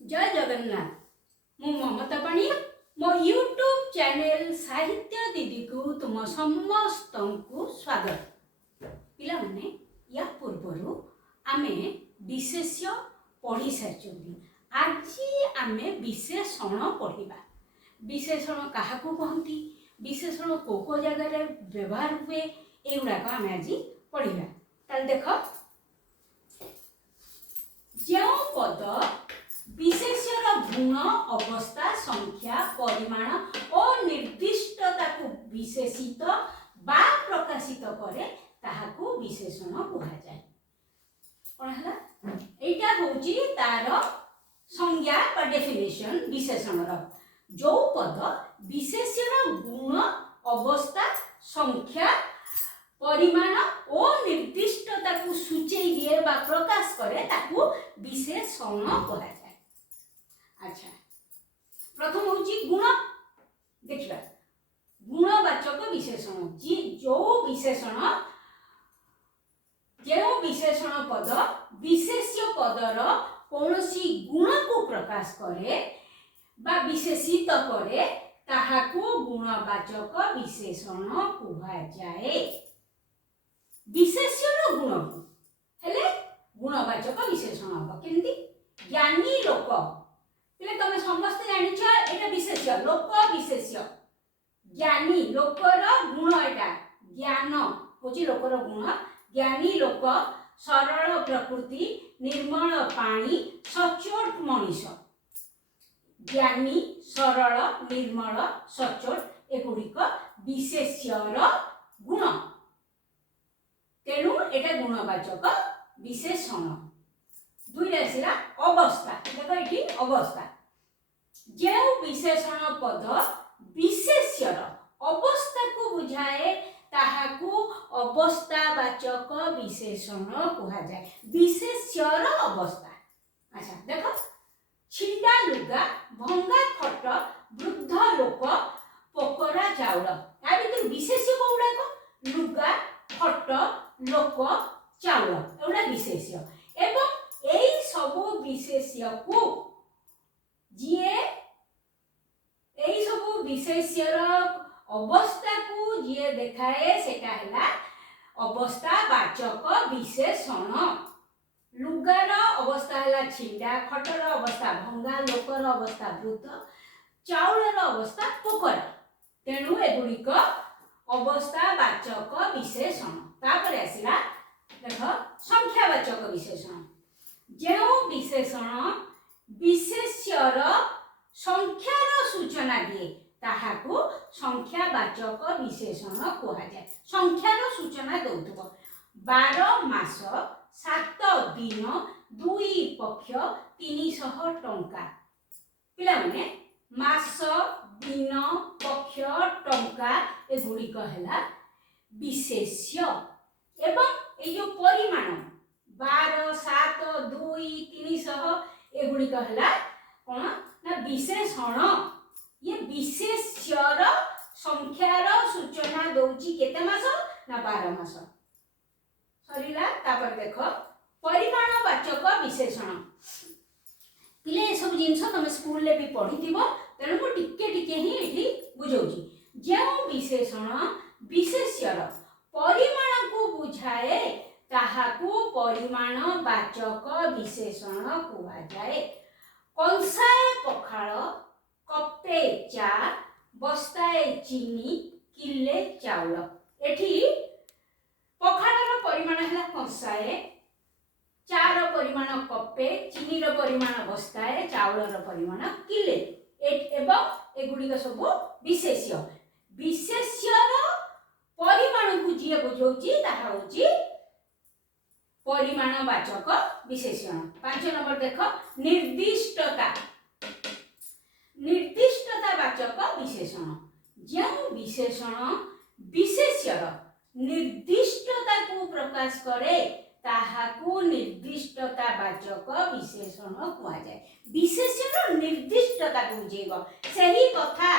जय जगन्नाथ। मु ममता पाणी मो यूट्यूब चैनल साहित्य दीदी को तुम समस्त को स्वागत। पिला माने या पूर्व आमे विशेष्य पढ़ी सारी। आज आमे विशेषण पढ़ा। विशेषण क्या कहती, विशेषण को जगह व्यवहार हुए, युवाक आम आज पढ़ा। ताल देख, जो पद विशेष्यर गुण अवस्था संख्या परिमाण और निर्दिष्टता को विशेषित बा प्रकाशित करे ताहाकू विशेषण कहा जाए। कौन है एटा होची तार संज्ञा बा डेफिनेशन विशेषण रो। जो पद विशेष्यर गुण अवस्था संख्या परिमाण और निर्दिष्टता को सूचई दिए बा प्रकाश करे ताकू विशेषण कहा जाए। अच्छा, प्रथम होची गुण। देखिबा गुणवाचक विशेषण जो विशेषण पद विशेष्य पदर कौनसी गुण को प्रकाश करे बा विशेषित करे ताहाको गुणवाचक विशेषण कहा जाए। विशेष्यर गुण हेले गुणवाचक विशेषण हम केंदी ज्ञानी लोक तेरे तमे समस्त जानिछ एटा विशेष्य लोक विशेष्य ज्ञानी लोकर गुण एटा ज्ञान होची लोकर गुण। ज्ञानी लोक सरल प्रकृति निर्मल पानी सचोट मनीष। ज्ञानी सरल निर्मल सचोट एगुड़िक विशेष्यर गुण, तेणु एटा गुणवाचक विशेषण। दुईटा आसला अवस्था। देखो ये अवस्था, जो विशेषण पद विशेष्यर अवस्था को बुझाए ताहाकू अवस्थावाचक विशेषण कहा जाए। विशेष्यर अवस्था। अच्छा देखो, छिंडा लुगा भंगा खट वृद्ध लोक पकड़ा चाउल, या भीतर विशेष्य कौड़ाक लुगा खट लोक चाउल एवढा विशेष्य। एवं एई सबु विशेष्य को जिए एई सबु विशेष्यर अवस्था को जिए देखाए सेटा हैला अवस्थावाचक विशेषण। लुगार अवस्था हैला छिंडा, खटर अवस्था भंगा, लोकर अवस्था वृद्ध, चाउलर अवस्था पोकरा। तेणु एगुड़िक अवस्थावाचक विशेषण। तापर आसिला देख संख्यावाचक विशेषण। जो विशेषण विशेष्यर संख्यार सूचना दिए ताहाकू संख्यावाचक विशेषण कहा जाए। संख्यार सूचना दउथबो 12 मास 7 दिन 2 पक्ष 300 टंका। पिला माने मास दिन पक्ष टंका एगुड़िक हैला विशेष्य। एवं ए जो परिमाण 12 7 2 300 एगुड़िक हैला कोन ना विशेषण। ये विशेष्यर संख्यार सूचना दउची केते मास ना 12 मास सरीला। तापर देखो परिमाणवाचक विशेषण। पिले सब जिंस तुम स्कूल ले भी पढ़ी थिबो, तेणु मु टिके टिके ही एठी बुझौची। जो विशेषण विशेष्यर परिमाण को बुझाए ताहाकू परिमाणवाचक विशेषण कहा जाए। कंसाए पखाळ कपे चा बस्ताए चीनी किले चाउल। एठी पखाळर परिमाण हैला कंसाए, चार परिमाण कपे, चीनीर परिमाण बस्ताए, चाउलर परिमाण किले। एवं एगुड़िक सब विशेष्य। विशेष्यर परिमाण को जी बुझौची ताहा होची परिमाणवाचक विशेषण। 5 नंबर देख निर्दिष्टता। निर्दिष्टतावाचक विशेषण। जो विशेषण विशेष्यर निर्दिष्टता को प्रकाश करे ताहाकू निर्दिष्टतावाचक विशेषण कहा जाए। विशेष्यर निर्दिष्टता को बुझेइबो सही कथा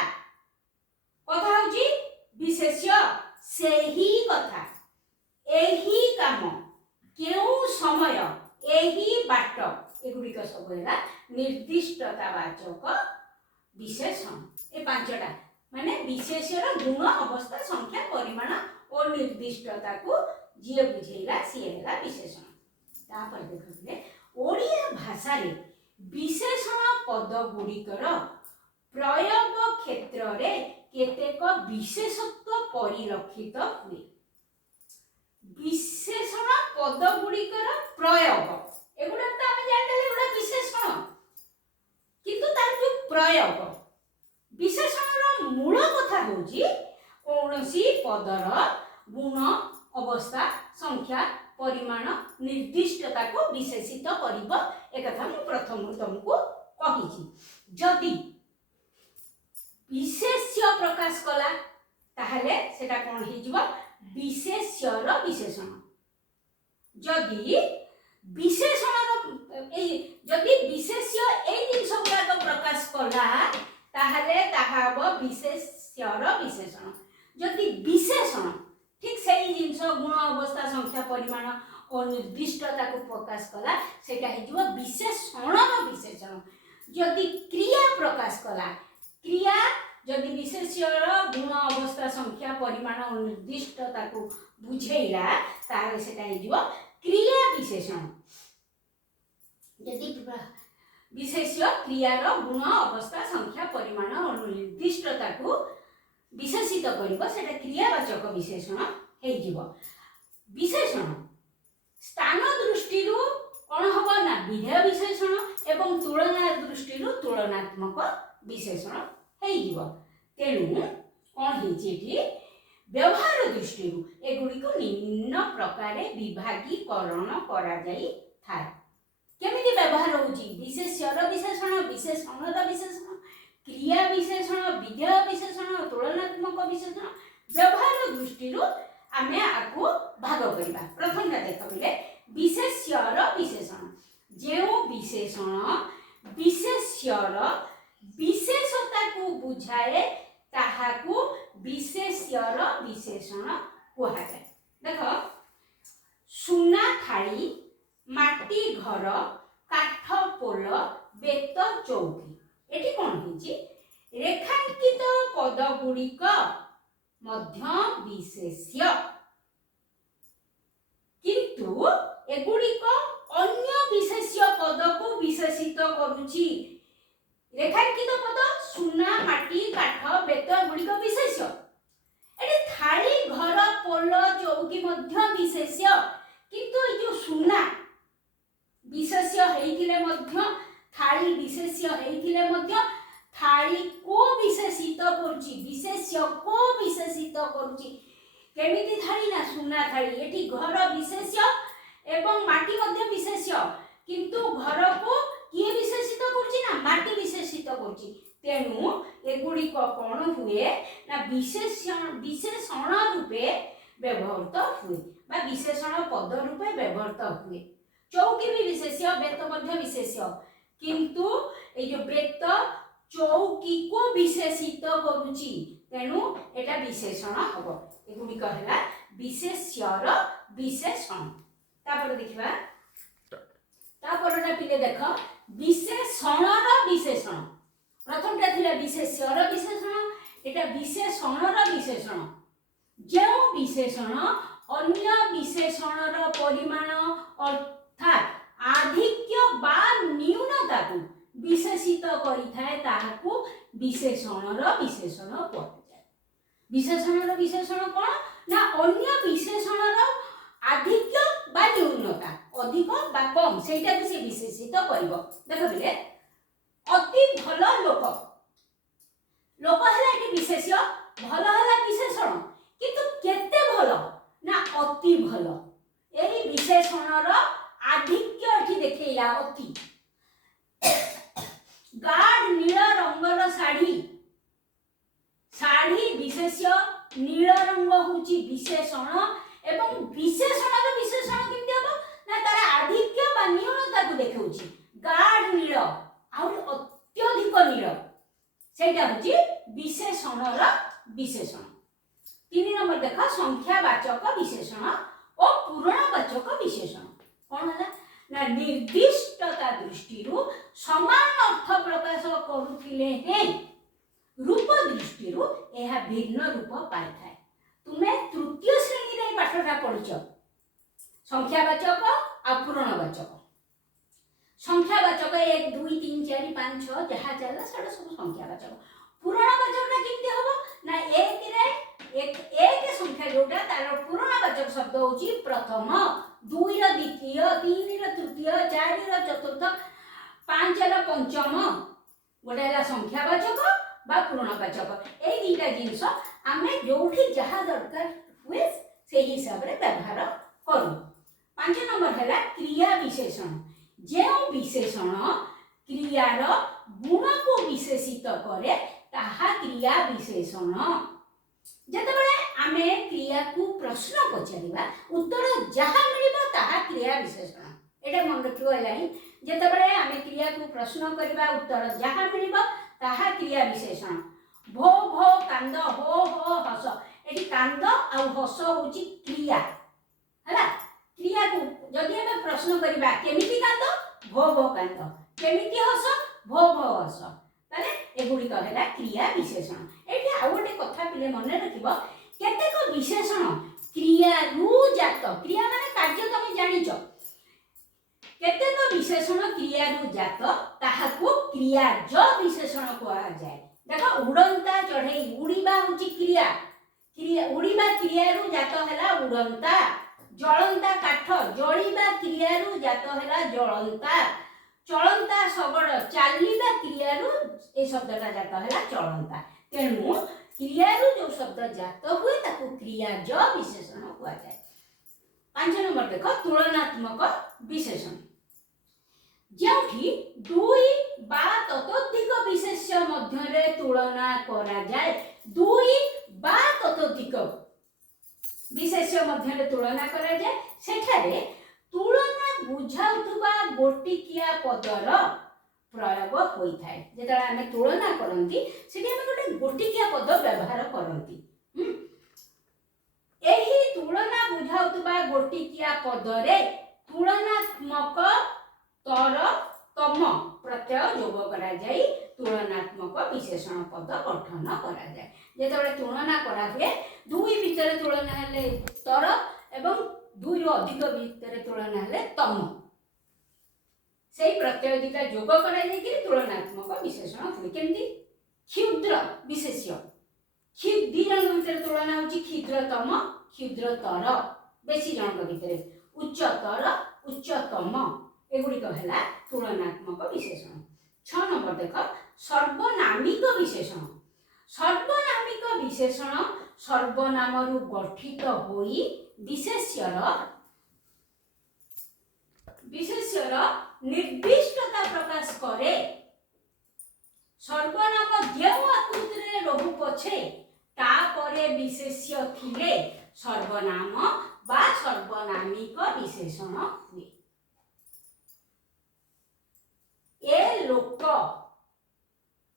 होची विशेष्य सही कथा एही काम केउ समय एही बाट एगुड़िक सब है निर्दिष्टतावाचक विशेषण। ए पांचटा माने विशेष्यर गुण अवस्था संख्या परिमाण और निर्दिष्टता को जी बुझेगा सी है विशेषण। तापर देखते ओडिया भाषा रे विशेषण पद गुड़िकर प्रयोग क्षेत्र रे केतेक विशेषत्व परिलक्षित हुए। विशेषण पद गुड़िकर प्रयोग एगुड़ा तो आम जानते एगुड़ा विशेषण किंतु तार जो प्रयोग विशेषण मूल कथा होची कौनसी पदर गुण अवस्था संख्या परिमाण निर्दिष्टता को विशेषित करिब एक कथा मु प्रथम तुमको कहिछि। जदि विशेष्य प्रकाश कला ताहले सेटा कोन हिजबो विशेष्यर विशेषण। जदि विशेषण जदि विशेष्य ए जिंस गुडा प्रकाश कला ताहले ताहाबो विशेष्यर विशेषण। जदि विशेषण ठीक सही जिंस गुण अवस्था संख्या परिमाण और निर्दिष्टता को प्रकाश कला सेटा हिजबो विशेषणर विशेषण। जदि क्रिया प्रकाश कला क्रिया जदि विशेष्यर गुण अवस्था संख्या परिमाण और निर्दिष्टता को बुझेला तारे सेटा हिजबो क्रिया विशेषण। यदि विशेष्य क्रियार गुण अवस्था संख्या परिमाण और निर्दिष्टता को विशेषित करिबो सेटा क्रियावाचक विशेषण हेजिबो। विशेषण स्थान दृष्टि कौन हबो ना विधेय विशेषण एवं तुलना दृष्टि तुलनात्मक विशेषण हेजिबो। तेणु कौन हेछि एठी व्यवहार दृष्टि एगुड़ी को निम्न प्रकार विभागीकरण करा जाई थाए। केमिति व्यवहार होछि विशेष्यर विशेषण विशेषणर विशेषण क्रिया विशेषण विधेय विशेषण तुलनात्मक विशेषण व्यवहार दृष्टि आमे आको भाग करिबा। प्रथम देख बोले विशेष्यर विशेषण जेउ विशेषण विशेष्यर विशेषता को बुझाए ताहाकू विशेष्यर विशेषण कहा जाए। देख सुना थाली माटी घर काठ पोल बेत चौकी एठी कोन होची रेखांकित पद गुड़िक मध्य विशेष्य किंतु एगुड़िक अन्य विशेष्य पद को विशेषित करूची। रेखांकित पद सुना माटी काठ बेत गुड़िक विशेष्य एठी थाली घर पोल चौकी मध्य विशेष्य किंतु ए जो सुना विशेष्य हेइथिले मध्य थाली विशेष्य हेइथिले मध्य थाली को विशेषित करूची विशेष्य को विशेषित करूची। केमिति थाली ना सुना थाली एठी घर विशेष्य एवं माटी मध्य विशेष्य किंतु घर को किए विशेषित करूची ना माटी विशेषित करूची। तेणु एगुड़ी कौन हुए ना विशेषण रूपे व्यवहृत हुए बा विशेषण पद रूपे व्यवहृत हुए। चौकी भी विशेष्य बेत मध्य विशेष्य किंतु ए जो बेत चौकी को विशेषित करूची तेणु एटा विशेषण हबो। एगुड़ी कहला विशेष्यर विशेषण। तापर देखिबा तापरटा पिले देख विशेषणर विशेषण। प्रथमटा थिला विशेष्यर विशेषण एटा विशेषणर विशेषण। जो विशेषण अन्य विशेषणर परिमाण अर्थात आधिक्य बा न्यूनता को विशेषित करिथाए ताहाकू विशेषणर विशेषण कहते। विशेषणर विशेषण कोन ना अन्य विशेषणर आधिक्य बा न्यूनता अधिक बा कम सेटा को से विशेषित करिवो। देखो बिले अति भलो लोक लोक हला कि विशेष्य भलो हला विशेषण किंतु केते भलो ना अति भलो। एही विशेषणर आधिक्य एठी देखैला अति। गाढ़ नील रंगर साड़ी साड़ी विशेष्य नील रंग होची विशेषण एवं विशेषणर विशेषण किंति हबो ना तार आधिक्य बा न्यूनता को देखौची। गाढ़ नील और अत्यधिक नील सेटा होची विशेषणर विशेषण। 3 नंबर देख संख्यावाचक विशेषण और पूर्णवाचक विशेषण। कौन है ना निर्दिष्टता दृष्टि समान अर्थ प्रकाश करुथिले हे रूप दृष्टि यह भिन्न रूप पाई थाए। तुम्हें तृतीय श्रेणी रे पाठटा पढ़िछ संख्यावाचक आ पूर्णवाचक। संख्यावाचक 1 2 3 4 5 6 जहाँ चला सब संख्यावाचक। पूर्णवाचकटा केमती हबो ना एक संख्या जोटा तार पूर्णवाचक शब्द होची प्रथम, 2 र द्वितीय, 3 र तृतीय, 4 र चतुर्थ, 5 र पंचम गोटे है संख्यावाचक बा पूर्णवाचक। ए दुईटा जिनस आमे जोठी जहाँ दरकार हुए से हिसाब रे व्यवहार करू। 5 नंबर है क्रिया विशेषण। जो विशेषण क्रियार गुण को विशेषित करे ताहा क्रिया विशेषण। जेतेबेले आमे क्रिया को प्रश्न पचारिबा उत्तर जहाँ मिलिबा ताहा क्रिया विशेषण। एटा मन रखिबो लाइन। जेतेबेले आमे क्रिया को प्रश्न करिबा उत्तर जहाँ मिलिबा ताहा क्रिया विशेषण। भो भो कांद, हो हो हस। एटी कांद आ हस होची क्रिया हला। क्रिया को जदि आमे प्रश्न करिबा केमिति कांद, भो भो कांद, केमिति हस, भो भो हस, ताले एगुडी कहला क्रिया विशेषण। एठी आ गोटे कथा पिले मन रखिबो केतेक विशेषण क्रिया रु जात। क्रिया माने कार्य तमे जानिचो। केतेक विशेषण क्रिया रु जात ताहाको क्रियाज विशेषण कहा जाय। देखो उड़ंता चढ़ई, उड़ीबा होची क्रिया। क्रिया उड़ीबा क्रिया रु जात हैला उड़ंता। जळंता काठ, जळीबा क्रिया रु जात हैला जळंता। चलंता शगड़, चालीबा क्रिया रु ए शब्दटा जात हैला चलंता। तेणु क्रिया रु जो शब्द जात हुए ताको क्रियाज विशेषण कहा जाय। 5 नंबर देखो तुलनात्मक विशेषण। जोठी दुई बा ततोधिक विशेष्य मध्यरे तुलना करा जाय। दुई बा ततोधिक विशेष्य मध्यरे तुलना करा जाय सेठारे तुलना बुझाउथुबा गोटिकिया पदर प्रयोग होई थाए। जेतला आमे तुलना करंती सेठी आमे गोटे गोटिकिया पद व्यवहार करंती। एही तुलना बुझाउथुबा गोटिकिया पदरे तुलनात्मक तर तम प्रत्यय जोग करा जाई तुलनात्मक विशेषण पद गठन करा जाय। जेतबेले तुलना करा हुए दुई भितर तुलना हेले तर एवं दुई रो अधिक भितर तुलना हेले तम, सेही प्रत्यय दिटा जोग करा जाय कि तुलनात्मक विशेषण हुए। केमती क्षुद्र विशेष्य दी जन भितर तुलना होची क्षुद्रतम, क्षुद्रतर बेसी जन भितर, उच्चतर, उच्चतम एगुड़ी है तुलनात्मक विशेषण। 6 नंबर देख सर्वनामिक विशेषण। सर्वनामिक विशेषण सर्वनाम गठित होई विशेष्यर निर्दिष्टता प्रकाश करे। सर्वनाम जेउ आकृति रहु पछे तापरे विशेष्य थिले सर्वनाम बा सर्वनामिक विशेषण हुए। ए लोक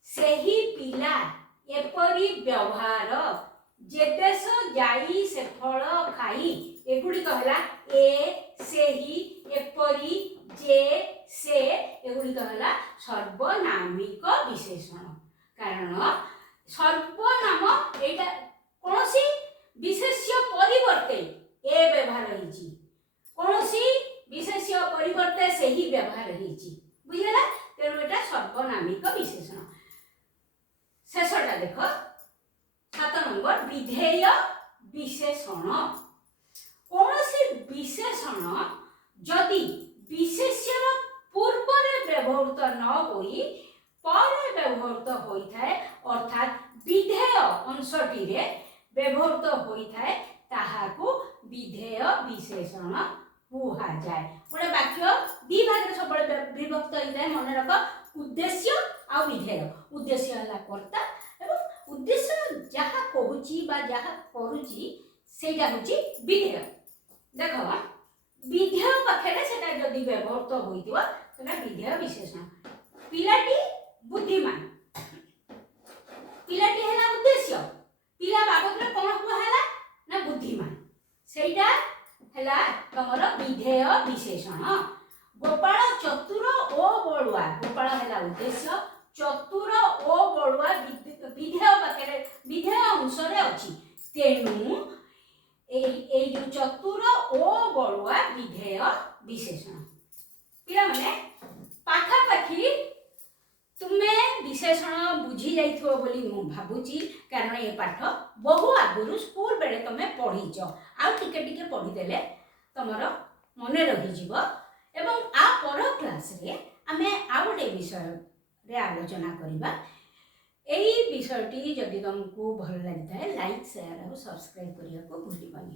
सेही पिला एपरी व्यवहार जे देश जाई से फल खाई एगुड़ी कहला ए सेही एपरी जे से एगुड़ी कहला सर्वनामिक विशेषण। कारण सर्वनाम एटा कोनोसी विशेष्य परिवर्ते ए व्यवहार होईची, कोनोसी विशेष्य परिवर्ते सेही व्यवहार होईची। बुझला तेणु एटा सर्वनामिक विशेषण। शेषटा देख 7 नंबर विधेय विशेषण। कोनोसी विशेषण जदि विशेष्यर पूर्व व्यवहृत न होई पर व्यवहृत होई थाए अर्थात विधेय अंशटी रे व्यवहृत होई थाए ताहाको विधेय विशेषण कुहा जाए। गोटे वाक्य दी भाग सब विभक्त होता है मन रख उद्देश्य आ विधेय। उद्देश्य है कर्ता एवं उद्देश्य जहाँ कहूची बा जहाँ करूची सेटा होची विधेय। देख विधेय पाखे सेटा जदि व्यवहृत होइतिबा सेटा विधेय विशेषण। पिलाटी बुद्धिमान, पिलाटी है उद्देश्य, पिला बाबद कौन कहला ना बुद्धिमान, सेटा हैला तमर विधेय विशेषण। गोपाल चतुर ओ बलुआ गोपाल है उद्देश्य चतुर ओ बलुआ विधेय पाखे विधेय अंश अच्छी तेणु जो चतुर ओ बलुआ विधेय विशेषण पिला माने पाखापाखि तुम्हें विशेषण बुझी जाइथिबो बोली मु भाबुची कारण ये पाठ बहु आगुरु स्कूल बेले तमे पढ़ीच आ टिके टिके पढ़ी देले तमर मने रही जीवो एवं आ पर क्लास रे आमे आ गोटे विषय रे आलोचना करिबा एई विषयटी जदि तुमको भल लागि थाए लाइक शेयर और सब्सक्राइब करिया को भूलिबानी।